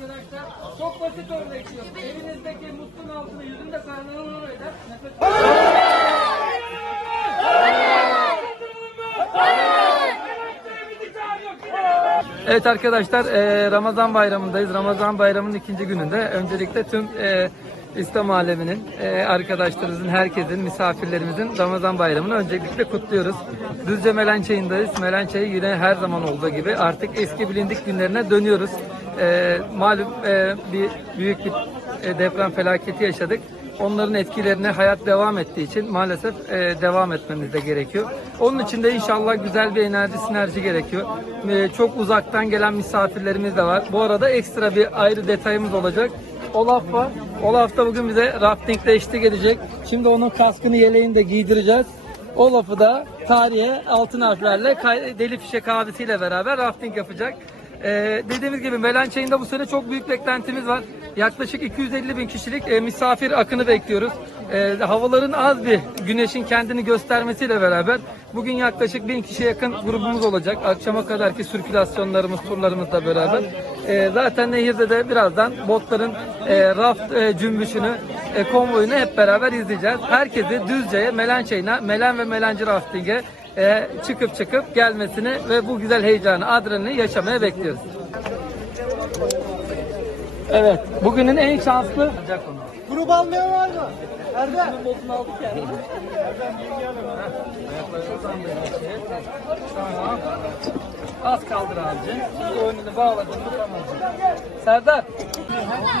arkadaşlar. Çok basit örnekliyor. Elinizdeki musluğun altına yüzünde eder. Nefes Evet arkadaşlar e, Ramazan bayramındayız. Ramazan bayramının ikinci gününde. Öncelikle tüm e, İslam aleminin, e, arkadaşlarımızın, herkesin, misafirlerimizin Ramazan bayramını öncelikle kutluyoruz. Düzce Melençay'ındayız. Melençay'ı yine her zaman olduğu gibi artık eski bilindik günlerine dönüyoruz. E, malum e, bir büyük bir e, deprem felaketi yaşadık. Onların etkilerine hayat devam ettiği için maalesef e, devam etmemiz de gerekiyor. Onun için de inşallah güzel bir enerji, sinerji gerekiyor. E, çok uzaktan gelen misafirlerimiz de var. Bu arada ekstra bir ayrı detayımız olacak. Olaf var. Olaf da bugün bize raftingle eşlik edecek. Şimdi onun kaskını yeleğini de giydireceğiz. Olaf'ı da tarihe altın harflerle deli fişek abisiyle beraber rafting yapacak. Ee, dediğimiz gibi Melençay'ında bu sene çok büyük beklentimiz var. Yaklaşık 250 bin kişilik e, misafir akını bekliyoruz. Ee, havaların az bir güneşin kendini göstermesiyle beraber bugün yaklaşık bin kişiye yakın grubumuz olacak. Akşama kadarki sirkülasyonlarımız, turlarımızla beraber. Ee, zaten nehirde de birazdan botların e, raft e, cümbüşünü, e, konvoyunu hep beraber izleyeceğiz. Herkesi Düzce'ye, Melençay'ına, Melen ve Melenci rafting'e e, çıkıp çıkıp gelmesini ve bu güzel heyecanı, adrenalini yaşamaya bekliyoruz. Evet, bugünün en şanslı Grup almayan var mı? Erdem. Tamam. Az kaldır. Şimdi oyununu bağladın mı tamam. Serdar. Hadi